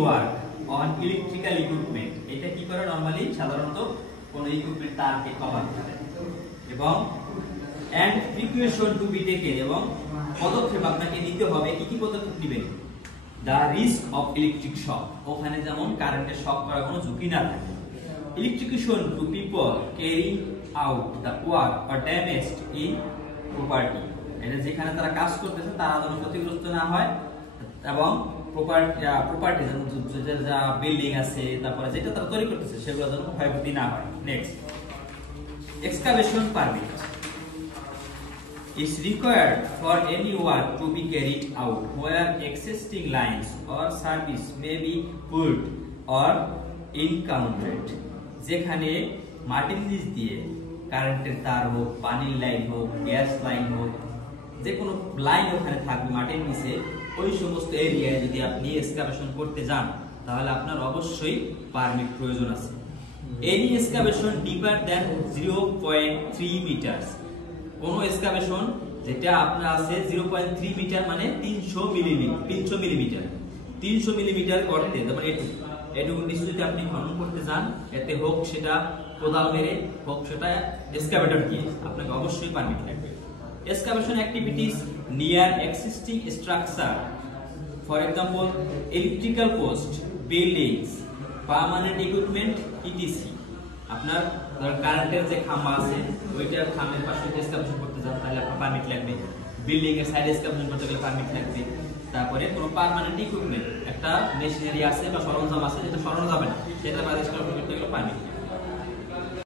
Work on electrical equipment, এটা কি করে নরমালি সাধারণত কোন ইকুইপমেন্ট তারকে কভার করে। এবং and preparation to be taken, এবং পদক্ষেপ আপনাকে নিতে হবে। কি কি পদক্ষেপ নেবেন? The risk of electric shock, ওখানে যেমন কারেন্টের শক করার কোনো ঝুঁকি না থাকে। Electrocution to people carrying out the work or damaged in property, এটা যেখানে তারা কাজ করতেছে তারা যেন ক্ষতিগ্রস্ত না হয়, এবং প্রপার্টি যা বিল্ডিং আছে তারপরে যেটা তারা তৈরি করতেছে সেগুলো যেন ক্ষয়ক্ষতি না হয়। Next, excavation permit is required for any work to be carried out where existing lines or service may be pulled or encountered, যেখানে মাটির নিচ দিয়ে কারেন্টের তার হোক, পানির লাইন হোক, গ্যাস লাইন হোক, যে কোনো লাইন ওখানে থাকবে মাটির নিচে, ওই সমস্ত এরিয়ায় যদি আপনি এক্সকাভেশন করতে যান তাহলে আপনার অবশ্যই পারমিট প্রয়োজন আছে। এনি এক্সকাভেশন ডিপার দ্যান 0.3 মিটারস, কোন এক্সকাভেশন যেটা আপনার আছে 0.3 মিটার মানে 300 মিলিমিটার 300 মিলিমিটার গর্তে, যেমন এটুকু নিশ্চয়ই আপনি খনন করতে যান, এতে হোক সেটা কোদাল মেরে হোক সেটা এক্সকাভেটর দিয়ে, আপনাকে অবশ্যই পারমিট লাগবে। Excavation activities near existing structure, for example electrical post, buildings, permanent equipment etc. আপনার কারেন্টের যে খাম্বা আছে ওইটার খামের পাশে এক্সকাভেশন করতে যান তাহলে আপনার পারমিট লাগবে। বিল্ডিং এর সাইডে এক্সকাভেশন করতে গেলে পারমিট লাগবে। তারপরে কোনো পার্মানেন্ট ইকুইপমেন্ট, একটা মেশিনারি আছে বা সরঞ্জাম আছে যেটা সরানো যাবে না, সেটা বাইরে এক্সকাভেশন করতে গেলে পারমিট।